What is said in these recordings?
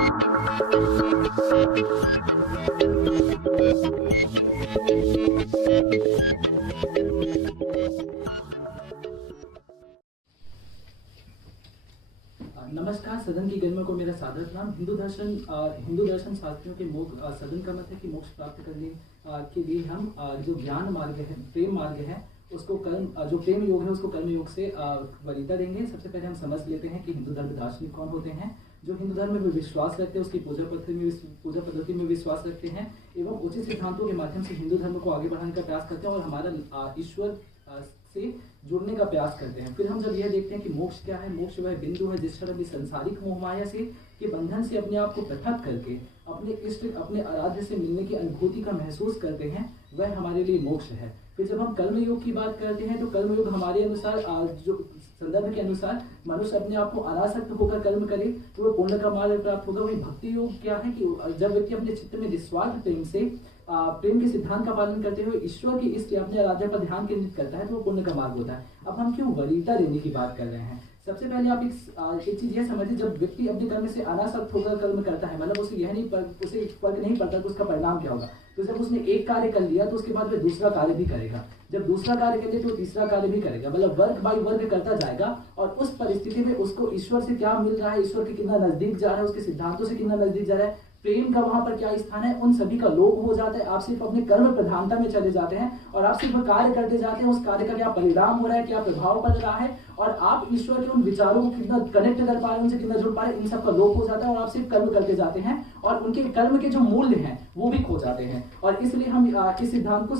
नमस्कार। सदन की गरिमा को मेरा सादर प्रणाम। हिंदू दर्शन शास्त्रियों के सदन का मत है कि मोक्ष प्राप्त करने के लिए हम जो ज्ञान मार्ग है, प्रेम मार्ग है, उसको जो प्रेम योग है उसको कर्म योग से वरीयता देंगे। सबसे पहले हम समझ लेते हैं कि हिंदू धर्म दार्शनिक कौन होते हैं। जो हिंदू धर्म में विश्वास रखते हैं, उसकी पूजा पद्धति में विश्वास रखते हैं एवं उचित सिद्धांतों के माध्यम से हिंदू धर्म को आगे बढ़ाने का प्रयास करते हैं और हमारा ईश्वर से जुड़ने का प्रयास करते हैं। फिर हम जब यह देखते हैं कि मोक्ष क्या है, मोक्ष वह बिंदु है जिस क्षण सांसारिक मोहमाया से के बंधन से अपने आप को पृथक करके अपने इष्ट, अपने आराध्य से मिलने की अनुभूति का महसूस करते हैं, वह हमारे लिए मोक्ष है। फिर जब हम कर्म योग की बात करते हैं तो कर्म योग हमारे अनुसार जो संदर्भ के अनुसार मनुष्य अपने आप को अनासक्त होकर कर्म करे तो वह पुण्य का मार्ग प्राप्त होगा। वही भक्ति योग क्या है कि जब व्यक्ति अपने चित्त में निस्वार्थ प्रेम से प्रेम के सिद्धांत का पालन करते हुए ईश्वर की इष्ट अपने आराध्य पर ध्यान केंद्रित करता है तो वो पुण्य का मार्ग होता है। अब हम क्यों वरीयता देने की बात कर रहे हैं। सबसे पहले आप एक चीज यह समझिए, जब व्यक्ति अपने कर्म से अनासक्त होकर कर्म करता है, मतलब उसे फर्क नहीं पड़ता कि उसका परिणाम क्या होगा। तो जब उसने एक कार्य कर लिया तो उसके बाद वह दूसरा कार्य भी करेगा, जब दूसरा कार्य कर लिया तो तीसरा कार्य भी करेगा, मतलब वर्ग बाई वर्ग करता जाएगा। और उस परिस्थिति में उसको ईश्वर से क्या मिल रहा है, ईश्वर के कितना नजदीक जा रहा है, उसके सिद्धांतों से कितना नजदीक जा रहा है, प्रेम का वहां पर क्या स्थान है, उन सभी का लोप हो जाता है। आप सिर्फ अपने कर्म प्रधानता में चले जाते हैं और आप सिर्फ कार्य करते जाते हैं। उस कार्य का क्या परिणाम हो रहा है, क्या प्रभाव पड़ रहा है और आप ईश्वर के उन विचारों को कितना कनेक्ट कर पा रहे हैं, उनसे कितना जुड़ पा रहे हैं, इन सब का लोप हो जाता है और आप सिर्फ कर्म करते जाते हैं और उनके कर्म के जो मूल्य हैं वो भी खो जाते हैं। और इसलिए हम इस सिद्धांत को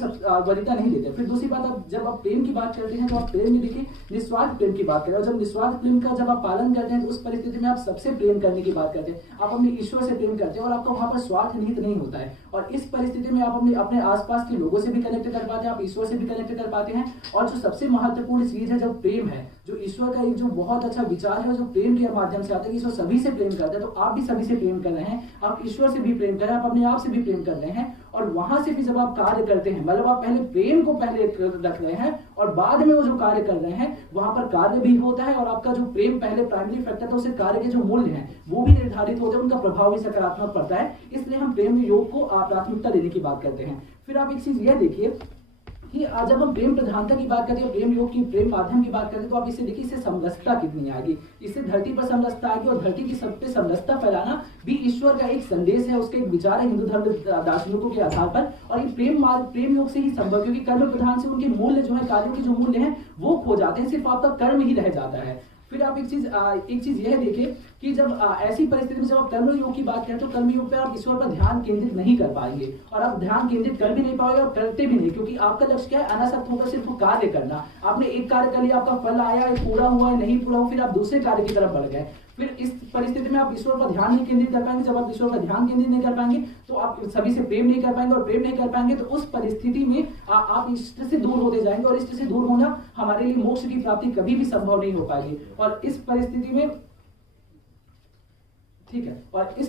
वरीयता नहीं देते। फिर दूसरी बात, जब आप प्रेम की बात करते हैं तो आप प्रेम में देखिए निस्वार्थ प्रेम की बात करें, और जब निस्वार्थ प्रेम का जब आप पालन करते हैं तो उस परिस्थिति में आप सबसे प्रेम करने की बात करते हैं। आप अपने ईश्वर से प्रेम करते हैं और आपका वहां पर स्वार्थ निहित नहीं होता है। और इस परिस्थिति में आप अपने आसपास के लोगों से भी कनेक्ट कर पाते हैं, आप ईश्वर से भी कनेक्ट कर पाते हैं। और जो सबसे महत्वपूर्ण चीज है, जब प्रेम है, जो ईश्वर का एक जो बहुत अच्छा विचार है, जो प्रेम के माध्यम से आता है कि ईश्वर सभी से प्रेम करता है, तो आप भी सभी से प्रेम कर रहे हैं, आप ईश्वर से भी प्रेम कर रहे हैं, आप अपने आप से भी प्रेम कर रहे हैं। और वहां से भी जब आप कार्य करते हैं, मतलब आप पहले प्रेम को पहले रख रहे हैं और बाद में वो जो कार्य कर रहे हैं वहां पर कार्य भी होता है। और आपका जो प्रेम पहले प्राइमरी फैक्टर था, उससे कार्य के जो मूल्य हैं वो भी निर्धारित होते हैं, उनका प्रभाव भी सकारात्मक पड़ता है। इसलिए हम प्रेम योग को प्राथमिकता देने की बात करते हैं। फिर आप एक चीज यह देखिए कि जब हम प्रेम प्रधानता की बात करते हैं, प्रेम योग की, प्रेम माध्यम की बात करते हैं, तो आप इसे देखिए, इससे समरसता कितनी आएगी, इससे धरती पर समरसता आएगी। और धरती की सब पे समरसता फैलाना भी ईश्वर का एक संदेश है, उसका एक विचार है हिंदू धर्म दार्शनिकों के आधार पर। और ये प्रेम योग से ही संभव, क्योंकि कर्म प्रधान से उनके मूल्य जो है, कार्यों के जो मूल्य हैं वो खो जाते हैं, सिर्फ आपका कर्म ही रह जाता है। फिर आप एक चीज यह देखिए कि जब ऐसी परिस्थिति में जब आप कर्म योग की बात करें तो कर्म योग पे आप ईश्वर पर ध्यान केंद्रित नहीं कर पाएंगे और आप ध्यान केंद्रित कर भी नहीं पाओगे और करते भी नहीं, क्योंकि आपका लक्ष्य क्या है, अनासक्त होकर सिर्फ कार्य करना। आपने एक कार्य कर लिया, आपका फल आया, पूरा हुआ है, नहीं पूरा हुआ, फिर आप दूसरे कार्य की तरफ बढ़ गए। फिर इस परिस्थिति में आप ईश्वर पर ध्यान नहीं केंद्रित कर पाएंगे। जब आप ईश्वर पर ध्यान केंद्रित नहीं कर पाएंगे तो आप सभी से प्रेम नहीं कर पाएंगे, और प्रेम नहीं कर पाएंगे तो उस परिस्थिति में आप इष्ट से दूर होते जाएंगे, और इष्ट से दूर होना हमारे लिए मोक्ष की प्राप्ति कभी भी संभव नहीं हो पाएगी। और इस परिस्थिति में, ठीक है, और इस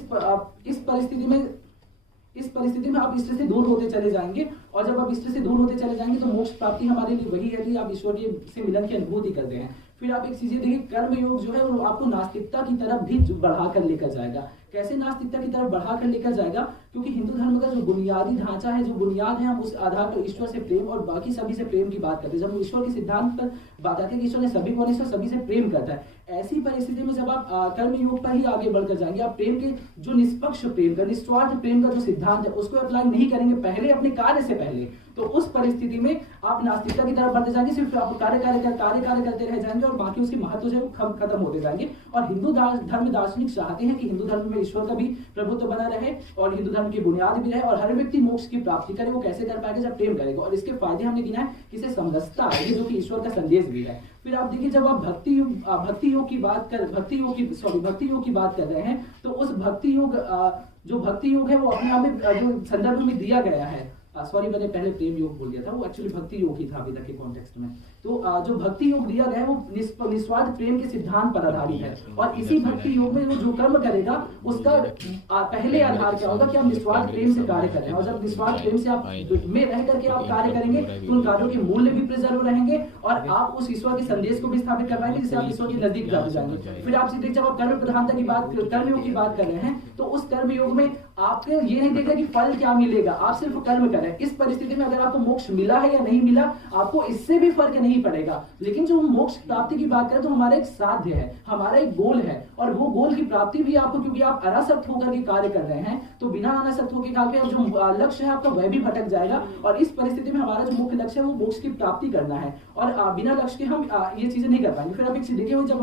परिस्थिति में आप इष्ट से दूर होते चले जाएंगे। और जब आप इष्ट से दूर होते चले जाएंगे तो मोक्ष प्राप्ति हमारे लिए वही है कि आप ईश्वर के से मिलन की अनुभूति करते हैं। फिर आप एक चीज देखिए, कर्म योग जो है वो आपको नास्तिकता की तरफ भी बढ़ाकर लेकर जाएगा। कैसे नास्तिकता की तरफ बढ़ाकर लेकर जाएगा, क्योंकि हिंदू धर्म का जो बुनियादी ढांचा है, जो बुनियाद है, हम उस आधार पर ईश्वर से प्रेम और बाकी सभी से प्रेम की बात करते हैं। जब हम ईश्वर के सिद्धांत पर बात करते हैं कि ईश्वर ने सभी को, ईश्वर सभी से प्रेम करता है, ऐसी परिस्थिति में जब आप कर्म योग पर ही आगे बढ़कर जाएंगे, आप प्रेम के जो निष्पक्ष प्रेम का, निस्वार्थ प्रेम का जो सिद्धांत है उसको अप्लाई नहीं करेंगे पहले अपने कार्य से पहले, तो उस परिस्थिति में आप नास्तिकता की तरफ बढ़ते जाएंगे, सिर्फ आप कार्य करते रह जाएंगे और बाकी उसके महत्व जो है खत्म होते जाएंगे। और हिंदू धर्म दार्शनिक चाहते हैं कि हिंदू धर्म में ईश्वर का भी प्रभुत्व बना रहे और हिंदू धर्म की बुनियाद भी रहे और हर व्यक्ति मोक्ष की प्राप्ति करे। वो कैसे कर पाएगा, जब प्रेम करेगा। और इसके फायदे हमने गिना है कि इससे समरसता आएगी, जो कि ईश्वर का संदेश भी है। फिर आप देखिए, जब आप भक्ति योग की बात कर रहे हैं तो उस भक्ति योग है वो अपने आप में जो संदर्भ में दिया गया है, सॉरी मैंने पहले प्रेम योग बोल दिया था, वो एक्चुअली भक्ति योग ही था अभी तक के कॉन्टेक्स्ट में। तो जो भक्ति योग दिया गया है वो निस्वार्थ प्रेम के सिद्धांत पर आधारित है। और इसी भक्ति योग में वो जो कर्म करेगा उसका पहले आधार क्या होगा कि आप निस्वार्थ प्रेम से कार्य कर रहे हैं। और जब निस्वार्थ प्रेम से आप में रह करके आप कार्य करेंगे तो उन कार्यों के मूल्य भी प्रिजर्व रहेंगे और आप उस ईश्वर के संदेश को भी स्थापित कर पाएंगे, जिससे आप ईश्वर के नजदीक जाते जाएंगे। फिर आप सीधे जब आप कर्म प्रधानता की बात, कर्म योग की बात कर रहे हैं तो उस कर्म योग में आपके ये नहीं देखा कि फल क्या मिलेगा, आप सिर्फ कर्म करें। इस परिस्थिति में अगर आपको मोक्ष मिला है या नहीं मिला, आपको इससे भी फर्क नहीं पड़ेगा। लेकिन जो मोक्ष प्राप्ति की बात करें तो हमारा एक साध्य है, हमारा एक गोल है, और वो गोल की प्राप्ति भी आपको, क्योंकि आप अनासक्त होकर के कार्य कर रहे हैं, तो बिना अनासक्त होकर कार्य और जो लक्ष्य है आपका वह भी भटक जाएगा। और इस परिस्थिति में हमारा जो मुख्य लक्ष्य है वो मोक्ष की प्राप्ति करना है, और बिना लक्ष्य के हम ये चीजें नहीं कर पाएंगे। फिर आप एक चीज देखिए, जब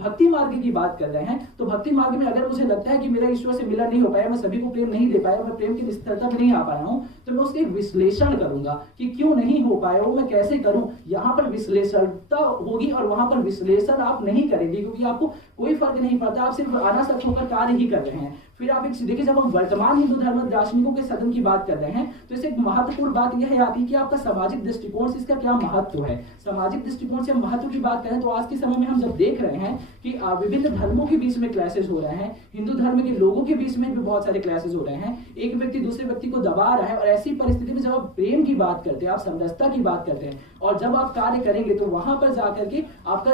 भक्ति मार्ग की बात कर रहे हैं, तो भक्ति मार्ग में अगर मुझे लगता है कि मेरा ईश्वर से मिलन नहीं हो पाया, मैं सभी को प्रेम नहीं दे पाया, मैं प्रेम की स्थिरता में नहीं आ पाया हूं, तो मैं उसके विश्लेषण करूंगा कि क्यों नहीं हो पाया वो, मैं कैसे करूं। यहां पर विश्लेषणता होगी और वहां पर विश्लेषण आप नहीं करेंगे, क्योंकि आपको कोई फर्क नहीं पड़ता, आप सिर्फ अनासक्त होकर कार्य ही कर रहे हैं। फिर आप एक देखिए, जब हम वर्तमान हिंदू धर्म दार्शनिकों के सदन की बात कर रहे हैं, तो इससे एक महत्वपूर्ण बात यह आती है कि आपका सामाजिक दृष्टिकोण से इसका क्या महत्व है। सामाजिक दृष्टिकोण से महत्व की बात करें तो आज के समय में हम जब देख रहे हैं कि विभिन्न धर्मों के बीच में क्लैशेस हो रहे हैं, हिंदू धर्म के लोगों के बीच में भी बहुत सारे क्लैशेस हो रहे हैं, एक व्यक्ति दूसरे व्यक्ति को दबा रहा है, और ऐसी परिस्थिति में जब आप प्रेम की बात करते हैं, आप समरसता की बात करते हैं, और जब आप कार्य करेंगे तो वहां पर जाकर के आपका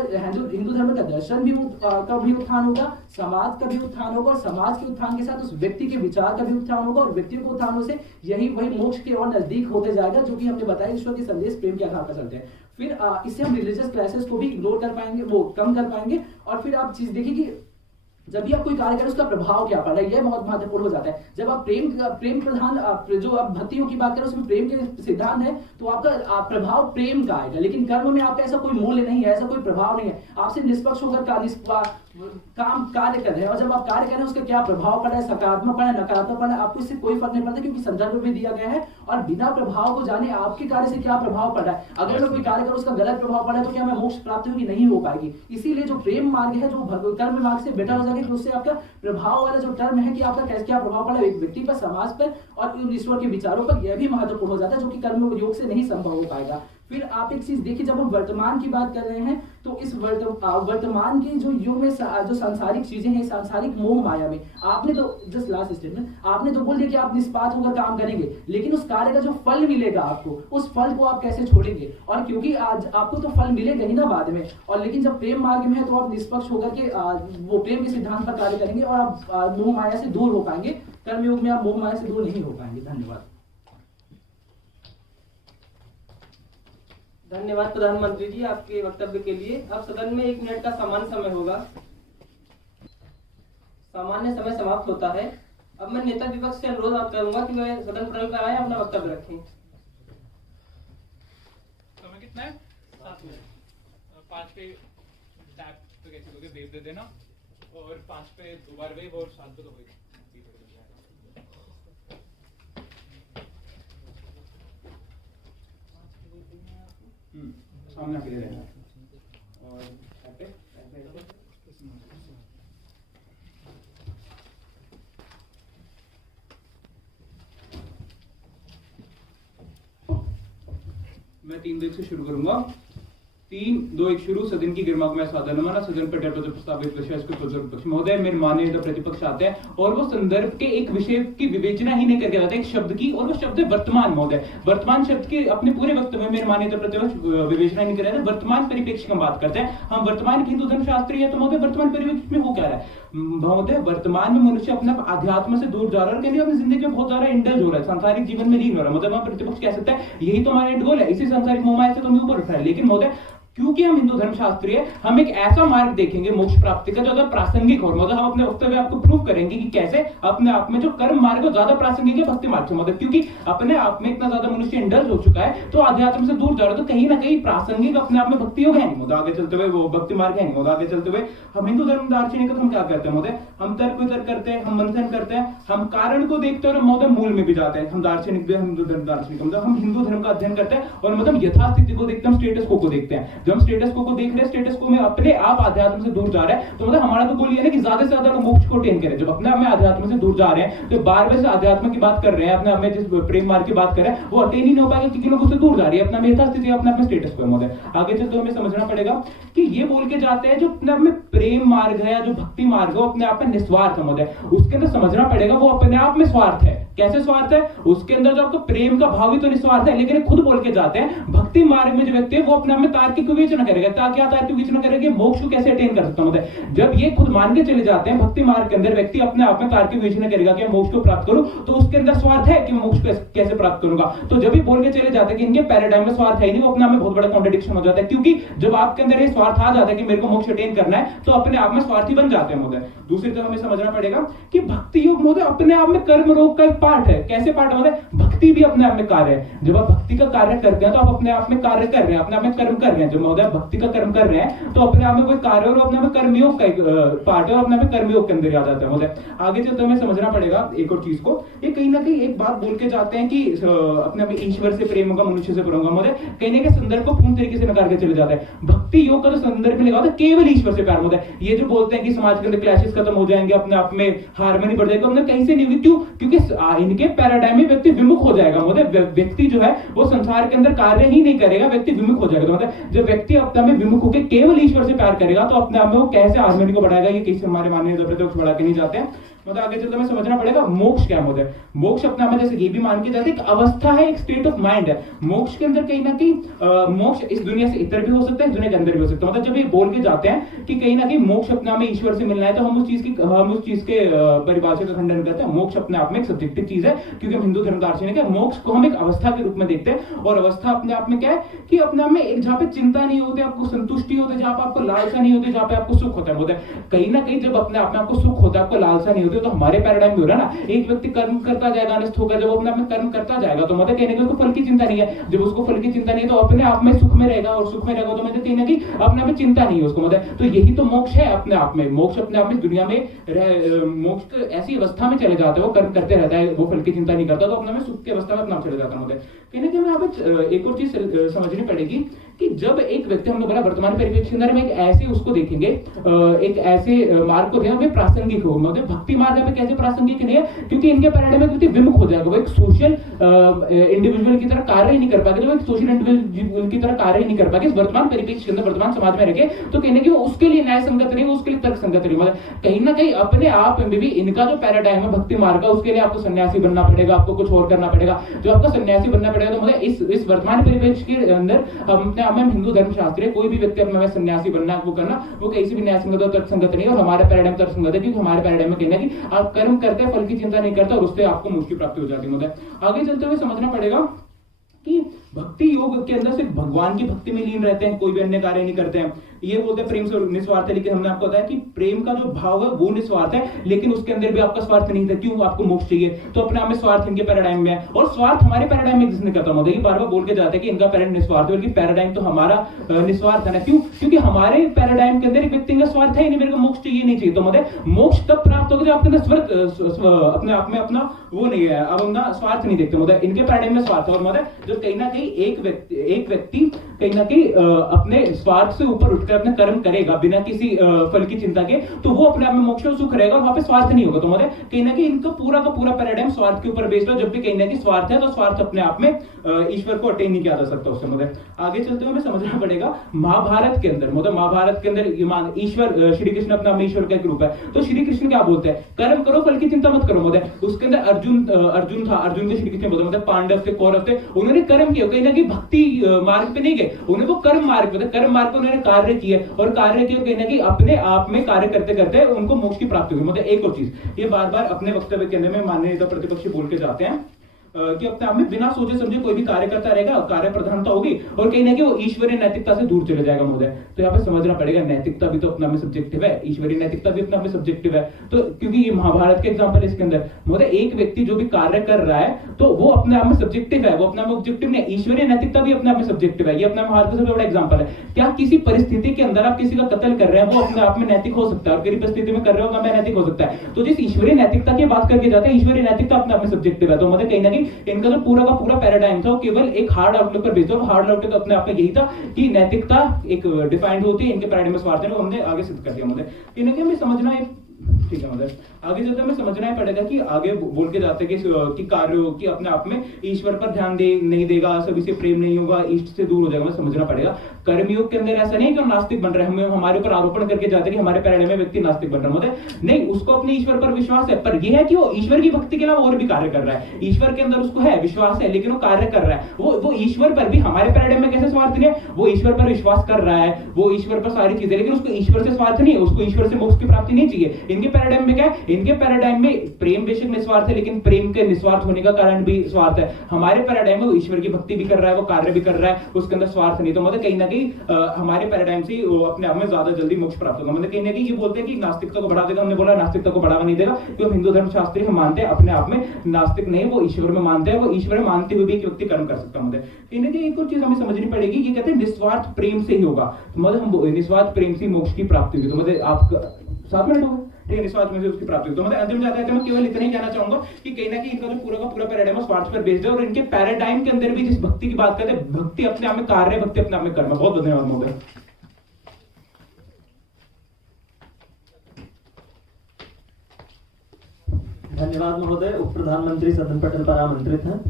हिंदू धर्म का दर्शन भी का भी उत्थान होगा, समाज का भी उत्थान होगा, और समाज के उत्थान के साथ उस व्यक्ति के विचार का भी उत्थान होगा, और व्यक्तियों के उत्थान से यही वही मोक्ष के और नजदीक होते जाएगा, जो कि हमने बताया ईश्वर के संदेश प्रेम के आधार पर चलते हैं। फिर इससे हम रिलीजियस क्लासेस को भी इग्नोर कर पाएंगे, वो कम कर पाएंगे। और फिर आप चीज देखिए कि जब भी आप कोई कार्य करें उसका प्रभाव क्या पड़ रहा है, यह बहुत महत्वपूर्ण हो जाता है। जब आप प्रेम प्रधान जो आप भक्तियों की बात करें उसमें प्रेम के सिद्धांत है, तो आपका प्रभाव प्रेम का आएगा। लेकिन कर्म में आपका ऐसा कोई मूल्य नहीं है, ऐसा कोई प्रभाव नहीं है, आपसे निष्पक्ष होकर काम कार्य कर रहे हैं, और जब आप कार्य कर रहे हैं उसका क्या प्रभाव पड़ा है, सकारात्मक पड़ा है, नकारात्मक पड़ा है, आपको इससे कोई फर्क नहीं पड़ता, क्योंकि संदर्भ में दिया गया है। और बिना प्रभाव को जाने आपके कार्य से क्या प्रभाव पड़ रहा है, अगर मैं कोई कार्य करूं उसका गलत प्रभाव पड़ा है, तो क्या मैं मोक्ष प्राप्त होगी, नहीं हो पाएगी। इसीलिए जो प्रेम मार्ग है, जो कर्म मार्ग से बेटर हो जाएगा, कि उससे आपका प्रभाव वाला जो टर्म है कि आपका कैसे क्या प्रभाव पड़ा है एक व्यक्ति पर, समाज पर और ईश्वर के विचारों पर, यह भी महत्वपूर्ण हो जाता है, जो कि कर्म योग से नहीं संभव हो पाएगा। फिर आप एक चीज देखिए, जब हम वर्तमान की बात कर रहे हैं, तो इस वर्तमान के जो युग में जो सांसारिक चीजें हैं, सांसारिक मोह माया में, आपने तो जस्ट लास्ट स्टेटमेंट, आपने तो बोल दिया कि आप निष्पात होकर काम करेंगे, लेकिन उस कार्य का जो फल मिलेगा आपको, उस फल को आप कैसे छोड़ेंगे। और क्योंकि आज आपको तो फल मिलेगा ही ना बाद में, और लेकिन जब प्रेम मार्ग में है तो आप निष्पक्ष होकर के वो प्रेम के सिद्धांत पर कार्य करेंगे, और आप मोह माया से दूर हो पाएंगे। कर्मयोग में आप मोह माया से दूर नहीं हो पाएंगे। धन्यवाद। धन्यवाद प्रधानमंत्री जी आपके वक्तव्य के लिए। अब सदन में 1 मिनट का सामान्य समय होगा। सामान्य समय समाप्त होता है। अब मैं नेता विपक्ष से अनुरोध आप करूंगा कि वह सदन प्रयोग कराएं, अपना वक्तव्य रखें। समय कितना है? 7 मिनट। 5 पे टैप पे कैसे लोगे वेव दे देना, और 5 पे 2 बार वेव, और 7 पे तो वेव। सामने आके रहना और मैं 3 2 1 से शुरू करूंगा। 3 2 1 शुरू। सदन की गरिमा को मैं सादर नमन। सदन पर प्रस्तावित विषय प्रतिपक्ष महोदय, मेरे माननीय प्रतिपक्ष आते हैं और वो संदर्भ के एक विषय की विवेचना ही नहीं करके जाते एक शब्द की, और वो शब्द है वर्तमान। महोदय, वर्तमान शब्द के अपने पूरे वक्तव्य में मेरे माननीय प्रतिपक्ष विवेचना नहीं कर रहे हैं। वर्तमान परिप्रेक्ष्य की हम बात करते हैं। हम वर्तमान हिंदू धर्म शास्त्री है, तो महोदय वर्तमान परिप्रेक्ष्य में हो क्या रहा है महोदय? वर्तमान में मनुष्य अपने अध्यात्म से दूर जा रहा है, और अपनी जिंदगी में बहुत ज्यादा इंडल्ज हो रहा है, सांसारिक जीवन में लीन हो रहा है। मतलब प्रतिपक्ष कह सकता है यही तो हमारा एंड गोल है, इसी सांसारिक मोह माया से तो हमें ऊपर उठ रहा है। लेकिन महोदय, क्योंकि हम हिंदू धर्म शास्त्री है, हम एक ऐसा मार्ग देखेंगे मोक्ष प्राप्ति का जो ज्यादा प्रासंगिक और मतलब हम अपने वक्तव्य आपको प्रूव करेंगे कि कैसे अपने आप में जो कर्म मार्ग है ज्यादा प्रासंगिक है भक्ति मार्ग से। मतलब क्योंकि अपने आप में इतना ज्यादा मनुष्य इंडल्ज हो चुका है, तो अध्यात्म से दूर जा रहा है, तो कहीं ना कहीं प्रासंगिक अपने आप में भक्ति योग है नहीं। मतलब आगे चलते हुए वो भक्ति मार्ग है नहीं। मतलब आगे चलते हुए हम हिंदू धर्म दार्शनिक हम क्या करते हैं महोदय? हम तर्क वितर्क करते हैं, हम मंथन करते हैं, हम कारण को देखते हैं और महोदय मूल में भी जाते हैं। हम दार्शनिक हिंदू धर्म दार्शनिक मतलब हम हिंदू धर्म का अध्ययन करते हैं, और मतलब यथास्थिति को देखते हैं, हम स्टेटस को देखते हैं। जब हम स्टेटस को देख रहे हैं, स्टेटस को में अपने आप आध्यात्म से दूर जा रहे हैं, तो मतलब हमारा तो गोल ये है कि ज्यादा से ज्यादा लोग मोक्ष को अटेन करें। जब अपने आप में आध्यात्म से दूर जा रहे हैं, तो बार-बार से आध्यात्म की बात कर रहे हैं, अपने आप में जिस प्रेम मार्ग की बात कर रहे हैं वो अटेन ही नहीं हो पाएगा, क्योंकि लोग उससे दूर जा रही है। अपना यथास्थिति अपने स्टेटस को महोदय आगे चलते हमें समझना पड़ेगा कि ये बोल के जाते हैं जो अपने आप में प्रेम मार्ग है या जो भक्ति मार्ग है अपने आप में निस्वार्थ है महोदय। उसके अंदर समझना पड़ेगा वो अपने आप में स्वार्थ है। कैसे स्वार्थ है? उसके अंदर जो आपको प्रेम का भाव ही तो निस्वार्थ है, लेकिन खुद बोल के जाते हैं भक्ति मार्ग में जो व्यक्ति है वो अपने आप में तार्किक तार्किक विवेचना करेगा। क्या तार्किक विवेचना करेगा? मोक्ष को कैसे अटेन कर सकता हूं? मतलब जब ये खुद मान के चले जाते हैं भक्ति मार्ग के अंदर, व्यक्ति अपने आप में तार्किक विवेचना करेगा कि मोक्ष को प्राप्त करूं, तो उसके अंदर स्वार्थ है कि मैं मोक्ष को कैसे प्राप्त करूंगा। तो जब भी बोल के चले जाते हैं कि इनके पैराडाइम में स्वार्थ है ही नहीं, वो अपने आप में बहुत बड़ा कॉन्ट्रडिक्शन हो जाता है, क्योंकि जब आपके अंदर ये स्वार्थ आ जाता है कि मेरे को मोक्ष अटेन करना है, तो अपने आप में स्वार्थी बन जाते हैं महोदय। दूसरी तरफ हमें समझना पड़ेगा कि भक्ति योग महोदय अपने आप में कर्म योग का एक पार्ट है। कैसे पार्ट है महोदय? भक्ति भी अपने आप में कार्य है। जब आप भक्ति का कार्य करते हैं तो आप अपने आप में कार्य कर रहे हैं, अपने आप में कर्म कर रहे हैं। जब महोदय भक्ति का कर्म कर रहे हैं तो अपने आप में कोई कार्य और अपने आप में कर्मयोग का एक पार्ट है, अपने आप में कर्मयोग के अंदर आ जाता है महोदय। आगे चलते हमें समझना पड़ेगा एक और चीज को, ये कहीं ना कहीं एक बात बोल के जाते हैं कि अपने आप ईश्वर से प्रेम होगा, मनुष्य से प्रेम होगा महोदय। कहने के संदर्भ को पूर्ण तरीके से नकार के चले जाते हैं। भक्ति योग का जो संदर्भ में लगा होता है केवल ईश्वर से प्यार होता है। ये जो बोलते हैं कि समाज के अंदर क्लैशेस खत्म हो जाएंगे, अपने आप में हार्मनी बढ़ जाएगी, हमने कहीं से नहीं हुई। क्यों? क्योंकि इनके पैराडाइम में व्यक्ति विमुख हो जाएगा महोदय। व्यक्ति जो है वो संसार के अंदर कार्य ही नहीं करेगा, व्यक्ति विमुख हो जाएगा। तो मतलब जब व्यक्ति अपने में विमुख होकर केवल ईश्वर से प्यार करेगा तो अपने आप में वो कैसे हार्मनी को बढ़ाएगा, ये किसी हमारे माननीय प्रतिपक्ष बढ़ा के नहीं जाते हैं। मतलब आगे चलते हमें समझना पड़ेगा मोक्ष क्या होता है। मोक्ष अपने आप में जैसे ये भी मान के जाते हैं एक अवस्था है, एक स्टेट ऑफ माइंड है। मोक्ष के अंदर कहीं ना कहीं मोक्ष इस दुनिया से इतर भी हो सकता है, इस दुनिया के अंदर भी हो सकता है। मतलब जब ये बोल के जाते हैं कि कहीं ना कहीं मोक्ष अपने आप में ईश्वर से मिलना है, तो हम उस चीज के परिभाषा का खंडन करते हैं। मोक्ष अपने आप में एक सब्जेक्टिव चीज है, क्योंकि हम हिंदू धर्म दार्शनिक है। मोक्ष को हम एक अवस्था के रूप में देखते हैं, और अवस्था अपने आप में क्या है कि अपने आप में एक जहां पे चिंता नहीं होती, आपको संतुष्टि होती है, जहां पे आपको लालसा नहीं होती, जहां पे आपको सुख होता है। कहीं ना कहीं जब अपने आप में आपको सुख होता है, आपको लालसा नहीं होती, तो हमारे पैराडाइम हो रहा है ना, एक व्यक्ति कर्म करता जाएगा अनिष्ट होकर, जब अपने आप में कर्म करता जाएगा तो मतलब कहने को फल की चिंता नहीं है। जब उसको फल की चिंता नहीं है तो अपने आप में सुख में रहेगा, और सुख में रहेगा तो मतलब कहीं ना कहीं अपने आप में चिंता नहीं है उसको। मतलब तो यही तो मोक्ष है अपने आप में। मोक्ष अपने आप में दुनिया में मोक्ष ऐसी अवस्था में चले जाते हैं, वो कर्म करते रहता है, वो फल की चिंता नहीं करता, तो अपने में सुख की अवस्था में अपना चले जाता है। कहीं ना कहीं यहाँ पे एक और चीज समझनी पड़ेगी कि जब एक व्यक्ति, हमने बोला वर्तमान परिवेश के अंदर में एक ऐसे उसको देखेंगे, एक ऐसे मार्ग को देखेंगे प्रासंगिक हो। मतलब भक्ति मार्ग में कैसे प्रासंगिक नहीं है? क्योंकि इनके पैराडाइम में व्यक्ति विमुख हो जाएगा, वो एक सोशल इंडिविजुअल की तरह कार्य ही नहीं कर पाएगा। जब एक सोशल इंडिविजुअल की तरह कार्य ही नहीं कर पाएगा इस वर्तमान परिवेश के अंदर, वर्तमान समाज में रखे, तो कहने की वो उसके लिए न्याय संगत नहीं, उसके लिए तर्क संगत नहीं। मतलब कहीं ना कहीं अपने आप में भी इनका जो पैराडाइम है भक्ति मार्ग का, उसके लिए आपको सन्यासी बनना पड़ेगा, आपको कुछ और करना पड़ेगा। जो आपको सन्यासी बनना पड़ेगा, तो मतलब इस वर्तमान परिवेश के अंदर हम हिंदू धर्म शास्त्र है, कोई भी व्यक्ति अपने में सन्यासी बनना, वो करना, वो कहीं भी न्याय संगत और तर्क संगत नहीं है। और हमारे पैराडाइम तर्क संगत है, क्योंकि हमारे पैराडाइम में कहना है कि आप कर्म करते हैं, फल की चिंता नहीं करते, और उससे आपको मोक्ष की प्राप्ति हो जाती है। आगे चलते हुए समझना पड़ेगा कि भक्ति योग के अंदर सिर्फ भगवान की भक्ति में लीन रहते हैं, कोई भी अन्य कार्य नहीं करते हैं। ये बोलते हैं प्रेम से निस्वार्थ है, लेकिन हमने आपको बताया कि प्रेम का जो भाव है वो निस्वार्थ है, लेकिन उसके अंदर भी आपका स्वार्थ नहीं था। क्यों? आपको मोक्ष चाहिए, तो अपने आप में स्वार्थ इनके पैराडाइम में है, और स्वार्थ हमारे पैराडाइम में किसने खत्म होता है? ये बार बार बोल के जाते हैं कि इनका पैराडाइम निस्वार्थ है, बल्कि पैराडाइम तो हमारा निस्वार्थ है ना। क्यों? क्योंकि हमारे पैराडाइम के अंदर एक व्यक्ति का स्वार्थ है ही नहीं, मेरे को मोक्ष चाहिए, नहीं चाहिए। तो मतलब मोक्ष तब प्राप्त होगा जब आपके अंदर स्वर्ग अपने आप में अपना वो नहीं है, अब अपना स्वार्थ नहीं देखते। मतलब इनके पैराडाइम में स्वार्थ है, और मतलब जो कहीं ना कहीं एक व्यक्ति कहीं ना कहीं अपने स्वार्थ से ऊपर उठकर अपने कर्म करेगा बिना किसी फल की चिंता के, तो वो अपने आप में मोक्ष और सुख रहेगा, और वहां पे स्वार्थ नहीं होगा। तो मतलब कहीं ना कहीं इनका पूरा का पूरा पैराडाइम स्वार्थ के ऊपर बेस्ड है। जब भी कहीं ना कहीं स्वार्थ है, तो स्वार्थ अपने आप में ईश्वर को अटेन नहीं किया जा सकता उससे। मतलब आगे चलते हुए हमें समझना पड़ेगा महाभारत के अंदर, मतलब महाभारत के अंदर ईश्वर श्री कृष्ण अपने आप में ईश्वर का एक रूप है। तो श्री कृष्ण क्या बोलते हैं? कर्म करो, फल की चिंता मत करो। मतलब उसके अंदर अर्जुन था, अर्जुन को श्री कृष्ण बोलते, मतलब पांडव थे, कौरव थे, उन्होंने कर्म किया, कहीं ना कहीं भक्ति मार्ग पे नहीं गए, उन्हें वो कर्म मार्ग पे, कर्म मार्ग पे उन्होंने कार्य किए, और कार्य किए कहीं ना कहीं अपने आप में कार्य करते करते उनको मोक्ष की प्राप्ति हुई। मतलब एक और चीज, ये बार बार अपने वक्तव्य के अंदर में माननीय नेता प्रतिपक्षी बोल के जाते हैं कि अपने आप में बिना सोचे समझे कोई भी कार्य करता रहेगा, कार्य प्रधानता होगी, और कहीं ना कहीं वो ईश्वरीय नैतिकता से दूर चले जाएगा महोदय। तो यहाँ पे समझना पड़ेगा नैतिकता भी तो अपने आप में सब्जेक्टिव है, ईश्वरीय नैतिकता भी अपने आप में सब्जेक्टिव है। तो क्योंकि ये महाभारत के एग्जाम्पल इसके अंदर महोदय, एक व्यक्ति जो भी कार्य कर रहा है तो वो अपने आप में सब्जेक्टिव है, वो अपने आप में ऑब्जेक्टिव नहीं। ईश्वरीय नैतिकता भी अपने आप में सब्जेक्टिव है, ये अपना महाभारत का सबसे बड़ा एग्जाम्पल है। क्या किसी परिस्थिति के अंदर आप किसी का कत्ल कर रहे हैं, वो अपने आप में नैतिक हो सकता है, और किसी परिस्थिति में कर रहे हो मैं नैतिक हो सकता है। तो जिस ईश्वरीय नैतिकता की बात करके जाते हैं, ईश्वरीय नैतिकता अपने आप में सब्जेक्टिव है। तो मतलब कहीं ना कहीं इनका जो पूरा का पूरा पैराडाइम था वो केवल एक हार्ड आउटलुक पर बेस्ड था। हार्ड आउटलुक अपने आप में यही था कि नैतिकता एक डिफाइंड होती है, इनके पैराडाइम में स्वार्थ है, वो हमने आगे सिद्ध कर दिया। मतलब इन्हें हमें समझना है, ठीक है। मतलब आगे चलते हमें समझना ही पड़ेगा कि आगे बोल के जाते हैं कि कार्यों की अपने आप में ईश्वर पर ध्यान नहीं देगा, सभी से प्रेम नहीं होगा, इष्ट से दूर हो जाएगा। हमें समझना पड़ेगा कर्मयोग के अंदर ऐसा नहीं है कि हम नास्तिक बन रहे हैं, हमें हमारे ऊपर आरोपण करके जाते हैं कि हमारे पैराडाइम में व्यक्ति नास्तिक बन रहा है, नहीं, उसको अपने ईश्वर पर विश्वास है, पर यह है कि वो ईश्वर की भक्ति के अलावा और भी कार्य कर रहा है। ईश्वर के अंदर उसको है विश्वास है, लेकिन वो कार्य कर रहा है, वो ईश्वर पर भी, हमारे पैराडाइम में कैसे स्वार्थ नहीं है, वो ईश्वर पर विश्वास कर रहा है, वो ईश्वर पर सारी चीजें, लेकिन उसको ईश्वर से स्वार्थ नहीं है, उसको ईश्वर से मोक्ष की प्राप्ति नहीं चाहिए। इनके पैराडाइम में क्या है, इनके पैराडाइम में प्रेम बेशक निस्वार्थ है, लेकिन प्रेम के निस्वार्थ होने का कारण भी स्वार्थ है। हमारे पैराडाइम में वो ईश्वर की भक्ति भी कर रहा है, वो कार्य भी कर रहा है, उसके अंदर स्वार्थ नहीं। तो मतलब कहीं ना कहीं हमारे पैराडाइम से वो अपने आप में ज्यादा जल्दी मोक्ष प्राप्त होगा। मतलब कहीं ना कहीं ये बोलते हैं कि नास्तिकता को बढ़ा देगा, हमने बोला नास्तिकता को बढ़ावा नहीं देगा, क्योंकि हम हिंदू धर्मशास्त्री हम मानते हैं अपने आप में नास्तिक नहीं, वो ईश्वर में मानते हैं, वो ईश्वर में मानते हुए भी एक व्यक्ति कर्म कर सकता है। मतलब कहीं ना कहीं एक और चीज हमें समझनी पड़ेगी, ये कहते हैं निस्वार्थ प्रेम से ही होगा, मतलब हम निस्वार्थ प्रेम से मोक्ष की प्राप्ति होगी। तो मतलब आप 7 मिनट हो गए, ठीक है, निस्वार्थ में से उसकी प्राप्ति होगी। तो मतलब अंतिम में जाता है, मैं केवल इतना ही कहना चाहूंगा कि कहीं ना कहीं इनका जो पूरा का पूरा पैराडाइम स्वार्थ पर बेस्ड है, और इनके पैराडाइम के अंदर भी जिस भक्ति की बात करते हैं, भक्ति अपने आप में कार्य, भक्ति अपने आप में कर्म। बहुत धन्यवाद महोदय। धन्यवाद महोदय। उप प्रधानमंत्री सदन पटल पर आमंत्रित हैं।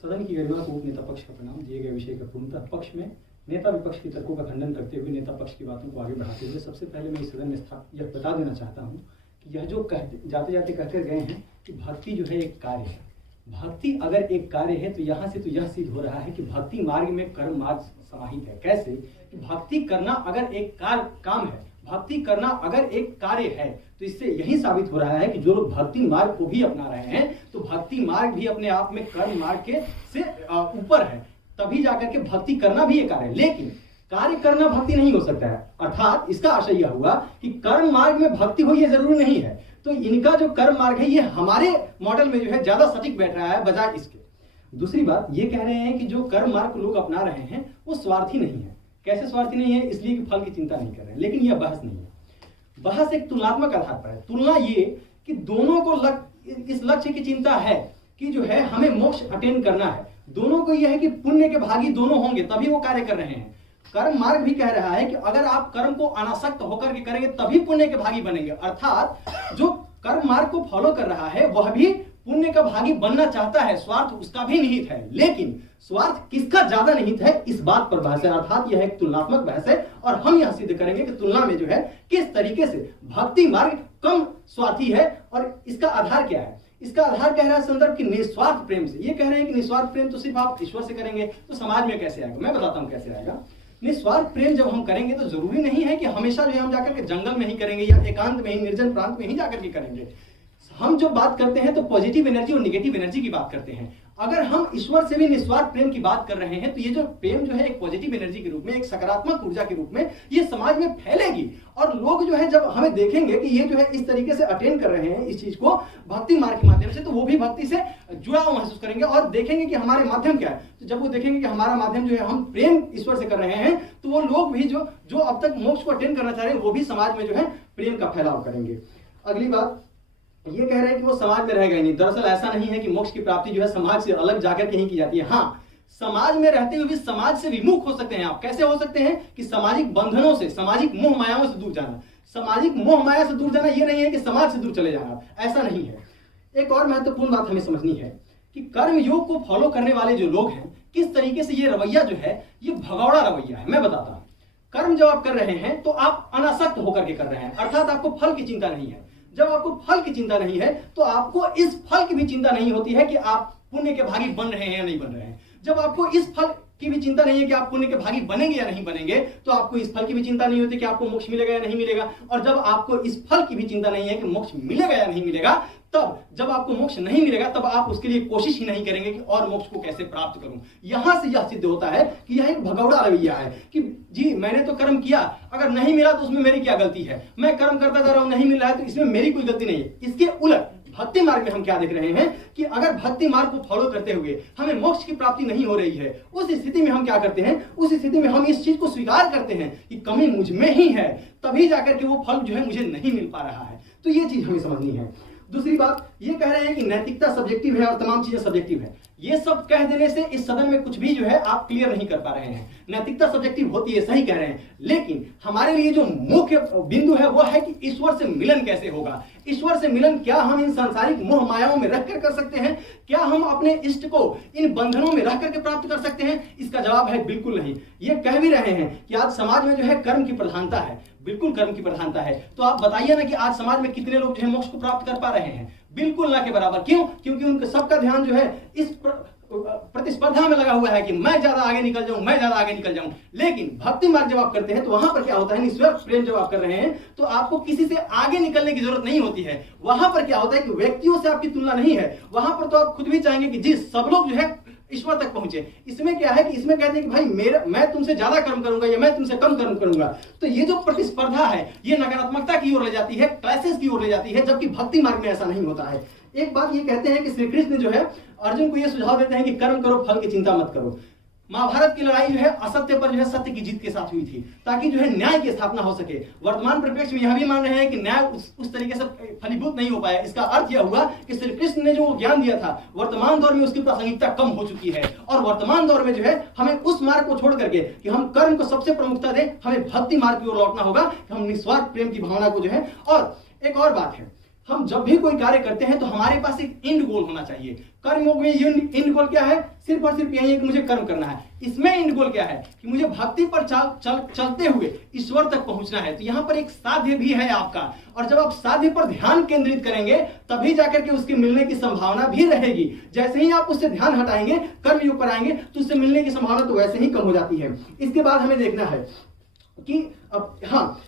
सदन की गरिमा को नेता पक्ष का प्रणाम। दिए गए विषय के पूर्णतः पक्ष में नेता विपक्ष के तर्कों का खंडन करते हुए नेता पक्ष की बातों को आगे बढ़ाते हुए सबसे पहले मैं इस सदन में यह बता देना चाहता हूं कि यह जो जाते जाते कहकर गए हैं कि भक्ति जो है एक कार्य है, भक्ति अगर एक कार्य है तो यहाँ से तो यह सिद्ध हो रहा है कि भक्ति मार्ग में कर्म मार्ग समाहित है। कैसे कि भक्ति करना अगर एक काम है, भक्ति करना अगर एक कार्य है, तो इससे यही साबित हो रहा है कि जो लोग भक्ति मार्ग को भी अपना रहे हैं तो भक्ति मार्ग भी अपने आप में कर्म मार्ग के से ऊपर है, तभी जाकर के भक्ति करना भी एक कार्य है। लेकिन कार्य करना भक्ति नहीं हो सकता है, अर्थात इसका आशय यह हुआ कि कर्म मार्ग में भक्ति हो, यह जरूरी नहीं है। तो इनका जो कर्म मार्ग है ये हमारे मॉडल में जो है ज्यादा सटीक बैठ रहा है बजाय इसके। दूसरी बात ये कह रहे हैं कि जो कर्म मार्ग लोग अपना रहे हैं वो स्वार्थी नहीं है। कैसे स्वार्थी नहीं है? इसलिए कि फल की चिंता नहीं कर रहे हैं। लेकिन यह बहस नहीं है, बहस एक तुलनात्मक आधार पर है। तुलना ये कि दोनों को इस लक्ष्य की चिंता है कि जो है हमें मोक्ष अटेन करना है, दोनों को यह है कि पुण्य के भागी दोनों होंगे तभी वो कार्य कर रहे हैं। कर्म मार्ग भी कह रहा है कि अगर आप कर्म को अनासक्त होकर के करेंगे तभी पुण्य के भागी बनेंगे, अर्थात जो कर्म मार्ग को फॉलो कर रहा है वह भी पुण्य का भागी बनना चाहता है, स्वार्थ उसका भी निहित है। लेकिन स्वार्थ किसका ज्यादा निहित है इस बात पर बहस है, अर्थात यह एक तुलनात्मक बहस है। और हम यह सिद्ध करेंगे कि तुलना में जो है किस तरीके से भक्ति मार्ग कम स्वार्थी है और इसका आधार क्या है। इसका आधार कह रहा है संदर्भ की निस्वार्थ प्रेम से। ये कह रहे हैं कि निस्वार्थ प्रेम तो सिर्फ आप ईश्वर से करेंगे तो समाज में कैसे आएगा। मैं बताता हूं कैसे आएगा। निस्वार्थ प्रेम जब हम करेंगे तो जरूरी नहीं है कि हमेशा जो है हम जाकर के जंगल में ही करेंगे या एकांत में ही निर्जन प्रांत में ही जाकर के करेंगे। हम जो बात करते हैं तो पॉजिटिव एनर्जी और नेगेटिव एनर्जी की बात करते हैं। अगर हम ईश्वर से भी निस्वार्थ प्रेम की बात कर रहे हैं तो ये जो प्रेम जो है एक पॉजिटिव एनर्जी के रूप में, एक सकारात्मक ऊर्जा के रूप में ये समाज में फैलेगी। और लोग जो है जब हमें देखेंगे कि ये जो है इस तरीके से अटेंड कर रहे हैं इस चीज को भक्ति मार्ग के माध्यम से, तो वो भी भक्ति से जुड़ा हुआ महसूस करेंगे और देखेंगे कि हमारे माध्यम क्या है। तो जब वो देखेंगे कि हमारा माध्यम जो है हम प्रेम ईश्वर से कर रहे हैं तो वो लोग भी जो अब तक मोक्ष को अटेंड करना चाह रहे हैं वो भी समाज में जो है प्रेम का फैलाव करेंगे। अगली बात ये कह रहे हैं कि वो समाज में रहेगा ही नहीं। दरअसल ऐसा नहीं है कि मोक्ष की प्राप्ति जो है समाज से अलग जाकर के ही की जाती है। हाँ, समाज में रहते हुए भी समाज से विमुख हो सकते हैं आप। कैसे हो सकते हैं कि सामाजिक बंधनों से, सामाजिक मोह मायाओं से दूर जाना। सामाजिक मोह माया से दूर जाना ये नहीं है कि समाज से दूर चले जाना, ऐसा नहीं है। एक और महत्वपूर्ण बात हमें समझनी है कि कर्म योग को फॉलो करने वाले जो लोग हैं किस तरीके से ये रवैया जो है ये भगौड़ा रवैया है। मैं बताता हूं। कर्म जब आप कर रहे हैं तो आप अनासक्त होकर के कर रहे हैं, अर्थात आपको फल की चिंता नहीं है। जब आपको फल की चिंता नहीं है तो आपको इस फल की भी चिंता नहीं होती है कि आप पुण्य के भागी बन रहे हैं या नहीं बन रहे हैं। जब आपको इस की भी चिंता नहीं है कि आप पुण्य के भागी बनेंगे या नहीं बनेंगे, तो आपको इस फल की भी चिंता नहीं होती कि आपको मोक्ष मिलेगा या नहीं मिलेगा। और जब आपको इस फल की भी चिंता नहीं है कि मोक्ष मिलेगा या नहीं मिलेगा, तब जब आपको मोक्ष नहीं मिलेगा तब आप उसके लिए कोशिश ही नहीं करेंगे कि और मोक्ष को कैसे प्राप्त करूं। यहां से यह सिद्ध होता है कि यह एक भगौड़ा रवैया है कि जी मैंने तो कर्म किया, अगर नहीं मिला तो उसमें मेरी क्या गलती है, मैं कर्म करता जा रहा हूं, नहीं मिल रहा है तो इसमें मेरी कोई गलती नहीं है। इसके उलट भक्ति मार्ग में हम क्या देख रहे हैं कि अगर भक्ति मार्ग को फॉलो करते हुए हमें मोक्ष की प्राप्ति नहीं हो रही है, उस स्थिति में हम क्या करते हैं, उस स्थिति में हम इस चीज को स्वीकार करते हैं कि कमी मुझ में ही है, तभी जाकर के वो फल जो है मुझे नहीं मिल पा रहा है। तो ये चीज हमें समझनी है। दूसरी बात ये कह रहे हैं कि नैतिकता सब्जेक्टिव है और तमाम चीजें सब्जेक्टिव है। ये सब कह देने से इस सदन में कुछ भी जो है आप क्लियर नहीं कर पा रहे हैं। नैतिकता सब्जेक्टिव होती है, सही कह रहे हैं, लेकिन हमारे लिए जो मुख्य बिंदु है वो है कि ईश्वर से मिलन कैसे होगा। ईश्वर से मिलन क्या हम इन सांसारिक मोह मायाओं में रह कर सकते हैं? क्या हम अपने इष्ट को इन बंधनों में रह करके प्राप्त कर सकते हैं? इसका जवाब है बिल्कुल नहीं। ये कह भी रहे हैं कि आज समाज में जो है कर्म की प्रधानता है, बिल्कुल कर्म की प्रधानता है। तो आप बताइए ना कि आज समाज में कितने लोग जो है मोक्ष को प्राप्त कर पा रहे हैं? बिल्कुल ना के बराबर। क्यों? क्योंकि उनका सबका ध्यान जो है इस प्रतिस्पर्धा में लगा हुआ है कि मैं ज्यादा आगे निकल जाऊं, मैं ज्यादा आगे निकल जाऊं। लेकिन भक्ति मार्ग जब आप करते हैं तो वहां पर क्या होता है, निस्वार्थ प्रेम जब आप कर रहे हैं तो आपको किसी से आगे निकलने की जरूरत नहीं होती है। वहां पर क्या होता है कि व्यक्तियों से आपकी तुलना नहीं है, वहां पर तो आप खुद भी चाहेंगे कि जी सब लोग जो है ईश्वर तक पहुंचे। इसमें क्या है कि इसमें कहते हैं कि भाई मैं तुमसे ज्यादा कर्म करूंगा या मैं तुमसे कम कर्म करूंगा। तो ये जो प्रतिस्पर्धा है ये नकारात्मकता की ओर ले जाती है, क्लासेस की ओर ले जाती है, जबकि भक्ति मार्ग में ऐसा नहीं होता है। एक बात ये कहते हैं कि श्री कृष्ण जो है अर्जुन को ये सुझाव देते हैं कि कर्म करो, फल की चिंता मत करो। महाभारत की लड़ाई जो है असत्य पर जो है सत्य की जीत के साथ हुई थी, ताकि जो है न्याय की स्थापना हो सके। वर्तमान परिप्रेक्ष्य में यह भी मान रहे हैं कि न्याय उस तरीके से फलीभूत नहीं हो पाया। इसका अर्थ यह हुआ कि श्री कृष्ण ने जो ज्ञान दिया था वर्तमान दौर में उसकी प्रासंगिकता कम हो चुकी है, और वर्तमान दौर में जो है हमें उस मार्ग को छोड़ करके कि हम कर्म को सबसे प्रमुखता दें, हमें भक्ति मार्ग की ओर लौटना होगा कि हम निस्वार्थ प्रेम की भावना को जो है। और एक और बात है, हम जब भी कोई कार्य करते हैं तो हमारे पास एक एंड गोल होना चाहिए। कर्म योग में ये एंड गोल क्या है? सिर्फ और सिर्फ यही है कि मुझे कर्म करना है। इसमें एंड गोल क्या है कि मुझे भक्ति पर चलते हुए ईश्वर तक पहुंचना है। तो यहाँ पर एक साध्य भी है आपका, और जब आप साध्य पर ध्यान केंद्रित करेंगे तभी जाकर के उसके मिलने की संभावना भी रहेगी। जैसे ही आप उससे ध्यान हटाएंगे, कर्म योग पर आएंगे, तो उससे मिलने की संभावना तो वैसे ही कम हो जाती है। इसके बाद हमें देखना है कि अब हाँ,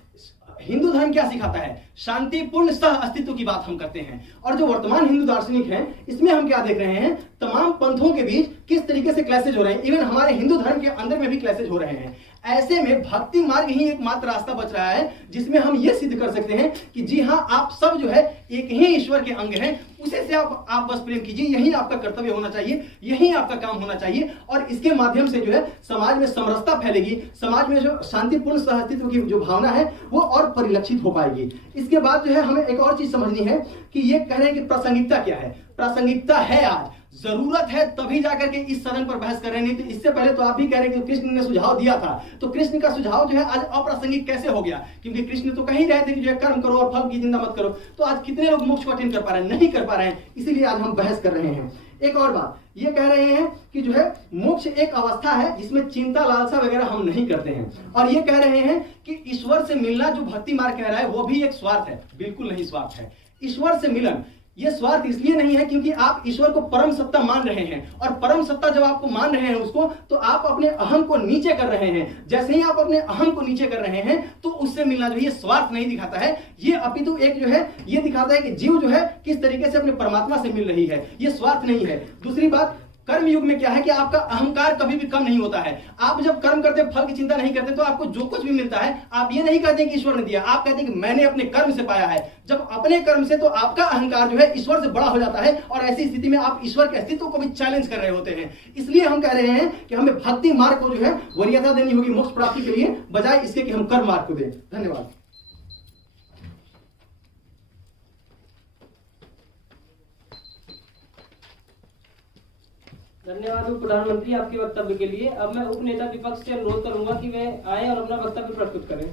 हिंदू धर्म क्या सिखाता है? शांतिपूर्ण सह अस्तित्व की बात हम करते हैं। और जो वर्तमान हिंदू दार्शनिक हैं, इसमें हम क्या देख रहे हैं, तमाम पंथों के बीच किस तरीके से क्लैशेज हो रहे हैं। इवन हमारे हिंदू धर्म के अंदर में भी क्लैशेज हो रहे हैं। ऐसे में भक्ति मार्ग ही एकमात्र रास्ता बच रहा है जिसमें हम ये सिद्ध कर सकते हैं कि जी हाँ, आप सब जो है एक ही ईश्वर के अंग हैं। उसे से आप बस प्रेम कीजिए, यही आपका कर्तव्य होना चाहिए, यही आपका काम होना चाहिए। और इसके माध्यम से जो है समाज में समरसता फैलेगी, समाज में जो शांतिपूर्ण सहअस्तित्व की जो भावना है वो और परिलक्षित हो पाएगी। इसके बाद जो है हमें एक और चीज समझनी है कि ये कह रहे हैं कि प्रासंगिकता क्या है। प्रासंगिकता है, आज जरूरत है तभी जाकर के इस सदन पर बहस कर रहे हैं। नहीं तो इससे पहले तो आप भी कह रहे हैं कि कृष्ण ने सुझाव दिया था, तो कृष्ण का सुझाव जो है आज अप्रासंगिक कैसे हो गया? क्योंकि कृष्ण तो कह ही रहे थे कि जो है कर्म करो और फल की चिंता मत करो। तो आज कितने लोग मोक्ष को अटेंड कर पा रहे हैं? नहीं कर पा रहे हैं, इसीलिए आज हम बहस कर रहे हैं। एक और बात ये कह रहे हैं कि जो है मोक्ष एक अवस्था है जिसमें चिंता लालसा वगैरह हम नहीं करते हैं। और ये कह रहे हैं कि ईश्वर से मिलना जो भक्ति मार्ग कह रहा है वो भी एक स्वार्थ है। बिल्कुल नहीं स्वार्थ है। ईश्वर से मिलन ये स्वार्थ इसलिए नहीं है क्योंकि आप ईश्वर को परम सत्ता मान रहे हैं, और परम सत्ता जब आपको मान रहे हैं उसको, तो आप अपने अहम को नीचे कर रहे हैं। जैसे ही आप अपने अहम को नीचे कर रहे हैं तो उससे मिलना जो है स्वार्थ नहीं दिखाता है, ये अपितु एक जो है ये दिखाता है कि जीव जो है किस तरीके से अपने परमात्मा से मिल रही है, ये स्वार्थ नहीं है। दूसरी बात, कर्म युग में क्या है कि आपका अहंकार कभी भी कम नहीं होता है। आप जब कर्म करते, फल की चिंता नहीं करते, तो आपको जो कुछ भी मिलता है आप ये नहीं कहते कि ईश्वर ने दिया, आप कहते हैं कि मैंने अपने कर्म से पाया है। जब अपने कर्म से, तो आपका अहंकार जो है ईश्वर से बड़ा हो जाता है, और ऐसी स्थिति में आप ईश्वर के अस्तित्व को भी चैलेंज कर रहे होते हैं। इसलिए हम कह रहे हैं कि हमें भक्ति मार्ग को जो है वरीयता देनी होगी मोक्ष प्राप्ति के लिए, बजाय इसके कि हम कर्म मार्ग को दें। धन्यवाद। धन्यवाद उप प्रधानमंत्री आपके वक्तव्य के लिए। अब मैं उप नेता विपक्ष से अनुरोध करूंगा कि वे आए और अपना वक्तव्य प्रस्तुत करें।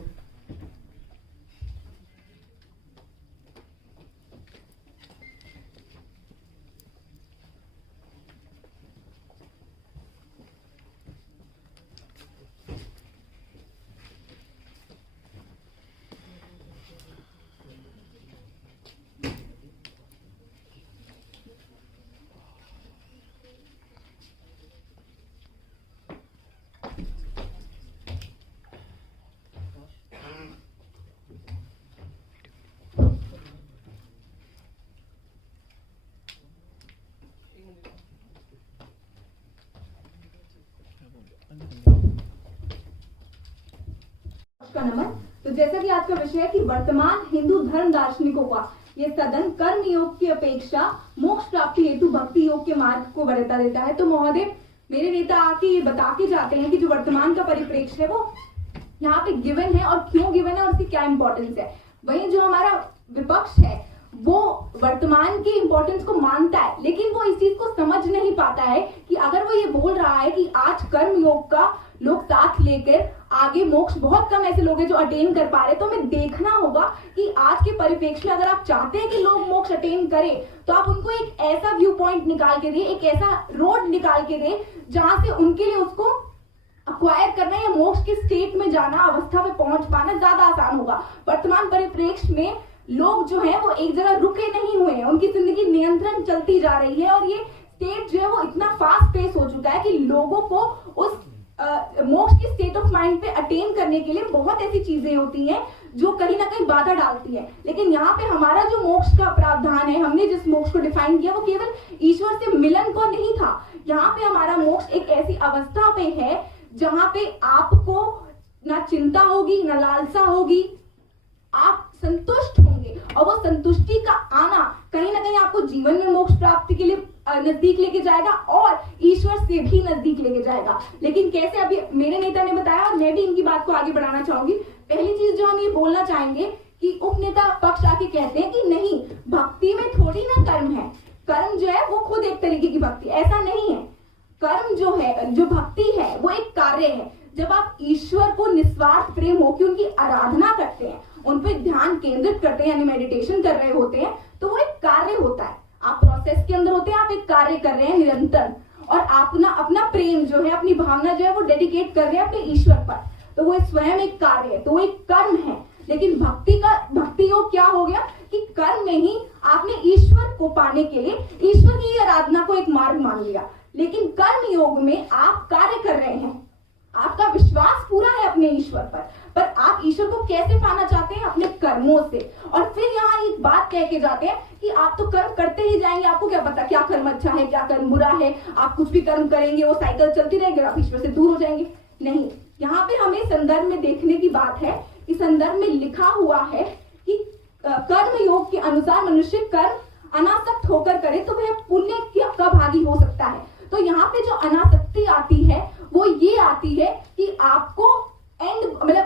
का नमन। तो जैसा कि आज का विषय है कि वर्तमान हिंदू धर्म दार्शनिकों का ये सदन कर्म योग की अपेक्षा मोक्ष प्राप्ति हेतु भक्ति योग के मार्ग को वरीयता देता है। तो महोदय, मेरे नेता आके ये बता के जाते हैं कि जो वर्तमान का परिप्रेक्ष्य है वो यहाँ पे गिवन है और क्यों गिवन है और उसकी क्या इंपॉर्टेंस है। वहीं जो हमारा विपक्ष है वो वर्तमान के इंपॉर्टेंस को मानता है, लेकिन वो इस चीज को समझ नहीं पाता है कि अगर वो ये बोल रहा है कि आज कर्म योग का लोग साथ लेकर आगे मोक्ष, बहुत कम ऐसे लोग हैं जो अटेन कर पा रहे, तो हमें देखना होगा कि आज के परिप्रेक्ष्य में अगर आप चाहते हैं कि लोग मोक्ष अटेन करें तो आप उनको एक ऐसा व्यू पॉइंट निकाल के दें, एक ऐसा रोड निकाल के दें जहां से उनके लिए उसको अक्वायर करना या मोक्ष के स्टेट में जाना, अवस्था में पहुंच पाना ज्यादा आसान होगा। वर्तमान परिप्रेक्ष्य में लोग जो है वो एक जगह रुके नहीं हुए हैं, उनकी जिंदगी नियंत्रण चलती जा रही है और ये स्टेट जो है वो इतना फास्ट पेस हो चुका है कि लोगों को उस मोक्ष की स्टेट ऑफ माइंड पे अटेन करने के लिए बहुत ऐसी चीजें होती हैं जो कहीं ना कहीं बाधा डालती है। लेकिन यहाँ पे हमारा जो मोक्ष का प्रावधान है, हमने जिस मोक्ष को डिफाइन किया वो केवल ईश्वर से मिलन को नहीं था। यहाँ पे हमारा मोक्ष एक ऐसी अवस्था पे है जहां पे आपको ना चिंता होगी ना लालसा होगी, आप संतुष्ट होंगे और वो संतुष्टि का आना कहीं ना कहीं आपको जीवन में मोक्ष प्राप्ति के लिए नजदीक लेके जाएगा और ईश्वर से भी नजदीक लेके जाएगा। लेकिन कैसे, अभी मेरे नेता ने बताया और मैं भी इनकी बात को आगे बढ़ाना चाहूंगी। पहली चीज जो हम ये बोलना चाहेंगे कि उपनेता पक्ष आके कहते हैं कि नहीं, भक्ति में थोड़ी ना कर्म है, कर्म जो है वो खुद एक तरीके की भक्ति, ऐसा नहीं है। कर्म जो है, जो भक्ति है वो एक कार्य है। जब आप ईश्वर को निस्वार्थ प्रेम होकर उनकी आराधना करते हैं, उन पर ध्यान केंद्रित करते हैं यानी मेडिटेशन कर रहे होते हैं, तो वो एक कार्य होता है। आप प्रोसेस के अंदर होते हैं, आप एक कार्य कर रहे हैं निरंतर, और अपना प्रेम जो है, अपनी भावना जो है वो डेडिकेट कर रहे हैं अपने ईश्वर पर, तो वो स्वयं एक कार्य है, तो वो एक कर्म है। लेकिन भक्ति योग क्या हो गया कि कर्म में ही आपने ईश्वर को पाने के लिए ईश्वर की आराधना को एक मार्ग मान लिया। लेकिन कर्म योग में आप कार्य कर रहे हैं, आपका विश्वास पूरा है अपने ईश्वर पर आप ईश्वर को कैसे पाना चाहते हैं? अपने कर्मों से। और फिर यहाँ एक बात कह के जाते हैं कि आप तो कर्म करते ही जाएंगे, आपको क्या पता क्या कर्म अच्छा है क्या कर्म बुरा है, आप कुछ भी कर्म करेंगे वो साइकिल चलती रहेगी, आप ईश्वर से दूर हो जाएंगे। नहीं, यहाँ पे हमें संदर्भ में देखने की बात है कि संदर्भ में लिखा हुआ है कि कर्म योग के अनुसार मनुष्य कर्म अनासक्त होकर करे तो वह पुण्य का भागी हो सकता है। तो यहाँ पे जो अनासक्ति आती है वो ये आती है कि आपको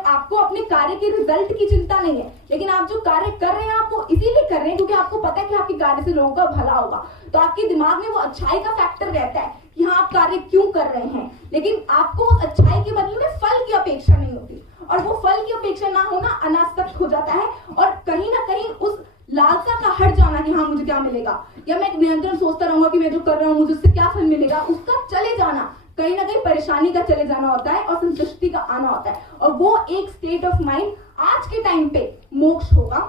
आपको अपने कार्य के रिजल्ट की चिंता नहीं है, लेकिन आप जो कार्य कर रहे हैं आप वो इसीलिए कर रहे हैं क्योंकि आपको पता है कि आपके कार्य से लोगों का भला होगा। तो आपके दिमाग में वो अच्छाई का फैक्टर रहता है कि हाँ आप कार्य क्यों कर रहे हैं, लेकिन आपको उस अच्छाई के बदले में फल की अपेक्षा नहीं होती, और वो फल की अपेक्षा ना होना अनासक्त हो जाता है और कहीं ना कहीं उस लालसा का हट जाना कि हाँ मुझे क्या मिलेगा, या मैं निरंतर सोचता रहूंगा कि मैं जो कर रहा हूँ मुझे उससे क्या फल मिलेगा, उसका चले जाना कहीं ना कहीं परेशानी का चले जाना होता है और संतुष्टि का आना होता है। और वो एक स्टेट ऑफ माइंड आज के टाइम पे मोक्ष होगा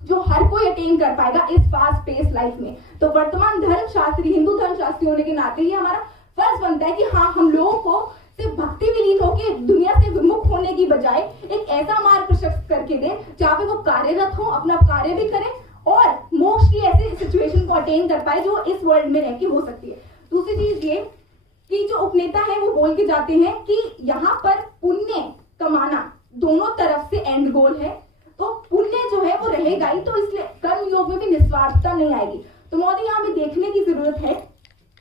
जो हर कोई अटेन कर पाएगा इस फास्ट पेस लाइफ में। तो वर्तमान धर्मशास्त्री, हिंदू धर्मशास्त्री होने के नाते ही हमारा फर्ज बनता है कि हाँ हम लोगों को सिर्फ भक्ति विलीन होकर दुनिया से विमुख होने की बजाय एक ऐसा मार्ग प्रशस्त करके दे जहाँ पे वो कार्यरत हो, अपना कार्य भी करें और मोक्ष की ऐसी सिचुएशन को अटेन कर पाए जो इस वर्ल्ड में रह के हो सकती है। दूसरी चीज ये कि जो उपनेता है वो बोल के जाते हैं कि यहाँ पर पुण्य कमाना दोनों तरफ से एंड गोल है, तो पुण्य जो है वो रहेगा ही, तो इसलिए कर्म योग में भी निस्वार्थता नहीं आएगी। तो मोदी यहाँ पे देखने की जरूरत है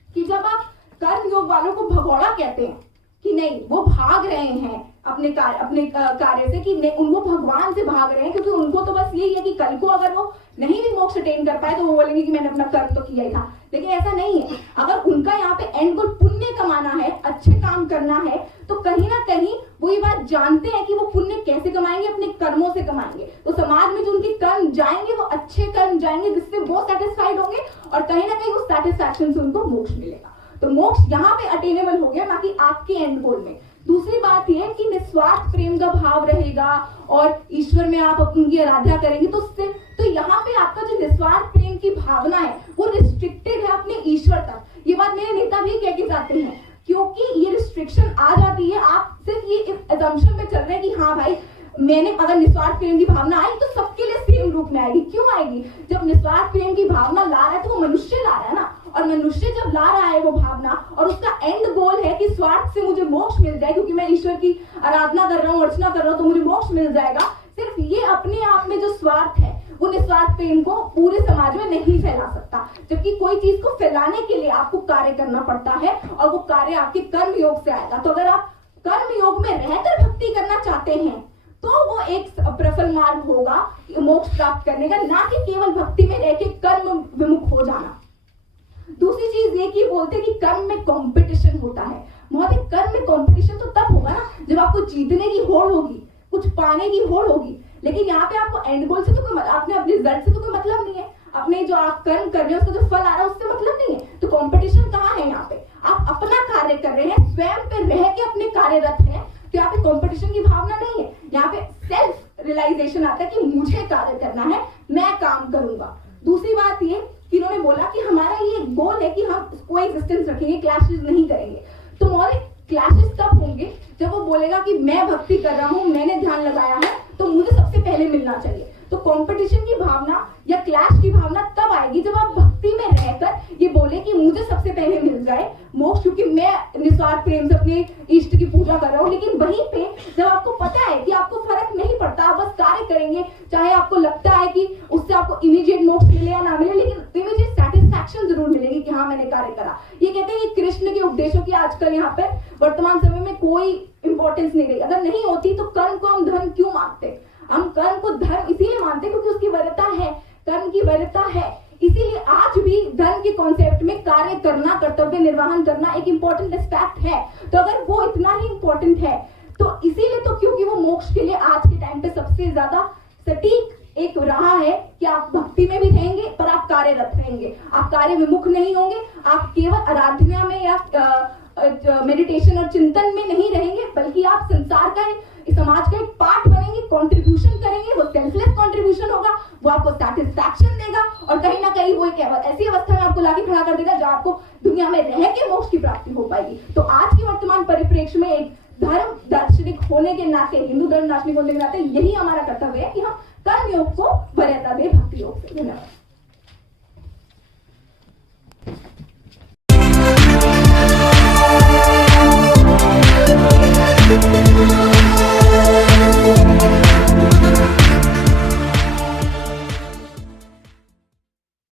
कि जब आप कर्म योग वालों को भगोड़ा कहते हैं कि नहीं वो भाग रहे हैं अपने कार्य से, कि नहीं उनको भगवान से भाग रहे हैं क्योंकि उनको तो बस यही है कि कल को अगर वो नहीं भी मोक्ष अटेन कर पाए तो वो बोलेंगे कि मैंने अपना कर्म तो किया ही था। लेकिन ऐसा नहीं है, अगर उनका यहाँ पे एंड गोल पुण्य कमाना है, अच्छे काम करना है, तो कहीं ना कहीं वो ये बात जानते हैं कि वो पुण्य कैसे कमाएंगे, अपने कर्मों से कमाएंगे। तो समाज में जो उनके कर्म जाएंगे वो अच्छे कर्म जाएंगे जिससे वो सेटिस्फाइड होंगे और कहीं ना कहीं उस सेटिस्फैक्शन से उनको मोक्ष मिलेगा। तो मोक्ष यहाँ पे अटेनेबल हो गया, ना कि आपके एंड गोल में। दूसरी बात यह है कि निस्वार्थ प्रेम का भाव रहेगा और ईश्वर में आप उनकी आराधना करेंगे तो यहाँ पे आपका जो निस्वार्थ प्रेम की भावना है वो रिस्ट्रिक्टेड है अपने ईश्वर तक। ये बात मेरे नेता भी कह के जाते हैं, क्योंकि ये रिस्ट्रिक्शन आ जाती है, आप सिर्फ ये एजम्पशन में चल रहे हैं कि हाँ भाई मैंने अगर निस्वार्थ प्रेम की भावना आई तो सबके लिए सेम रूप में आएगी। क्यों आएगी? जब निस्वार्थ प्रेम की भावना ला रहा है तो वो मनुष्य ला रहा है ना, और मनुष्य जब ला रहा है वो भावना और उसका एंड गोल है कि स्वार्थ से मुझे मोक्ष मिल जाए, क्योंकि मैं ईश्वर की आराधना कर रहा हूँ, अर्चना कर रहा हूँ, तो मुझे मोक्ष मिल जाएगा, सिर्फ ये अपने आप में जो स्वार्थ है वो निस्वार्थ प्रेम को पूरे समाज में नहीं फैला सकता। जबकि कोई चीज को फैलाने के लिए आपको कार्य करना पड़ता है और वो कार्य आपके कर्म योग से आएगा। तो अगर आप कर्म योग में रहकर भक्ति करना चाहते हैं तो वो एक प्रफल मार्ग होगा मोक्ष प्राप्त करने का, ना कि केवल भक्ति में रह के कर्म विमुख हो जाना। दूसरी चीज ये कि बोलते हैं कि कर्म में कंपटीशन होता है। महोदय, कर्म में कंपटीशन तो तब होगा ना जब आपको जीतने की होड़ होगी, कुछ पाने की होड़ होगी, लेकिन यहाँ पे आपको एंड गोल से तो कोई, आपने अपने रिजल्ट से तो कोई मतलब नहीं है, अपने जो आप कर्म कर रहे हैं उसका जो फल आ रहा है उससे मतलब नहीं है। तो कंपटीशन कहाँ है? यहाँ पे आप अपना कार्य कर रहे हैं, स्वयं पे रह के अपने कार्यरत हैं, तो यहाँ पे कंपटीशन की भावना नहीं है। यहाँ पे सेल्फ रियलाइजेशन आता है कि मुझे कार्य करना है, मैं काम करूंगा। दूसरी बात ये कि इन्होंने बोला कि हमारा ये गोल है कि हम कोएग्जिस्टेंस रखेंगे, क्लैशेस नहीं करेंगे। तो मौलिक क्लैशेस तब होंगे जब वो बोलेगा कि मैं भक्ति कर रहा हूँ, मैंने ध्यान लगाया है, तो मुझे सबसे पहले मिलना चाहिए। तो कंपटीशन की भावना या क्लैश की भावना तब आएगी जब आप भक्ति में रहकर ये बोले कि मुझे सबसे पहले मिल जाए मोक्ष, क्योंकि मैं निस्वार्थ प्रेम से अपने इष्ट की पूजा कर रहा हूँ। लेकिन वहीं पे जब आपको पता है कि आपको फर्क नहीं पड़ता, आप बस कार्य करेंगे, चाहे आपको लगता है कि उससे आपको इमीडिएट मोक्ष मिले या ना मिले, लेकिन इमीडिएट सेटिस्फैक्शन जरूर मिलेगी कि हाँ मैंने कार्य करा। ये कहते हैं कि कृष्ण के उपदेशों की आजकल यहाँ पे वर्तमान समय में कोई इंपॉर्टेंस नहीं रही। अगर नहीं होती तो कर्म को हम धर्म क्यों मानते? हम कर्म को धर्म इसीलिए मानते हैं क्योंकि उसकी वरीयता है, कर्म की वरीयता है। इसीलिए आज भी धर्म के कॉन्सेप्ट में कार्य करना, कर्तव्य निर्वहन करना एक इंपॉर्टेंट एस्पेक्ट है। तो अगर वो इतना ही इंपॉर्टेंट है तो इसीलिए तो क्योंकि वो मोक्ष के लिए आज के टाइम पे सबसे ज्यादा सटीक एक रहा है कि आप भक्ति में भी रहेंगे पर आप कार्यरत रहेंगे, आप कार्य विमुख नहीं होंगे, आप केवल आराधना में या मेडिटेशन और चिंतन में नहीं रहेंगे, बल्कि आप संसार का, समाज का एक पार्ट बनेंगे, कंट्रीब्यूशन करेंगे। वो सेल्फलेस कंट्रीब्यूशन होगा, वो आपको सेटिस्फैक्शन देगा और कहीं ना कहीं वो एक ऐसी अवस्था में आपको लाके खड़ा कर देगा जहाँ आपको दुनिया में रह के मोक्ष की प्राप्ति हो पाएगी। तो आज के वर्तमान परिप्रेक्ष्य में एक धर्म दार्शनिक होने के नाते, हिंदू धर्म दार्शनिक होने के नाते यही हमारा कर्तव्य है कि हम कर्म योग को वरीयता दें भक्ति योग से। धन्यवाद।